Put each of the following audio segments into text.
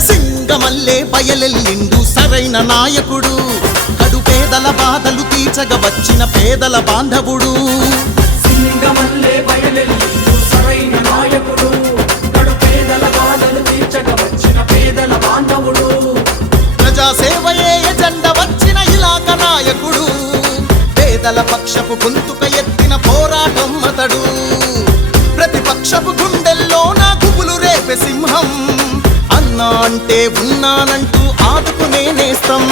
సింగమల్లే బయలెల్లిండు సరైన నాయకుడు. కడు పేదల బాధలు తీర్చగ వచ్చిన పేదల బాంధవుడు. సింగమల్లే బయలెల్లిండు సరైన నాయకుడు. కడు పేదల బాధలు తీర్చక వచ్చిన పేదల బాంధవుడు. ప్రజాసేవయే ఎజెండ వచ్చిన ఇలాక నాయకుడు. పేదల పక్షపు గొంతుక ఎత్తిన పోరాటం అతడు. ప్రతిపక్షపు గుండెల్లో నా గుబులు రేపే సింహం. అంటే ఉన్నానంటూ ఆదుకునే నేస్తం.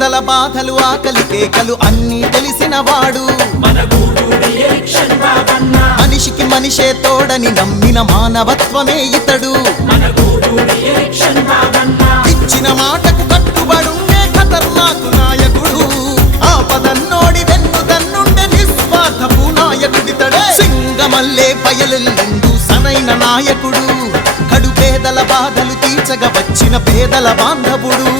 పేదల బాధలు ఆకలి కేకలు అన్నీ తెలిసిన వాడు మనిషికి మనిషే తోడని నమ్మిన మానవత్వమే ఇతడు. మన గూడూరి ఎలక్షన్ బాబన్న ఇచ్చిన మాటకు కట్టుబడుండే ఖతర్నాకు నాయకుడు. ఆపదన్నోడి వెన్ను తన్నుండే నిస్వార్థపు నాయకుడితడే సింగమల్లే బయలుండు సరైన నాయకుడు. కడు పేదల బాధలు తీర్చగ వచ్చిన పేదల బాంధవుడు.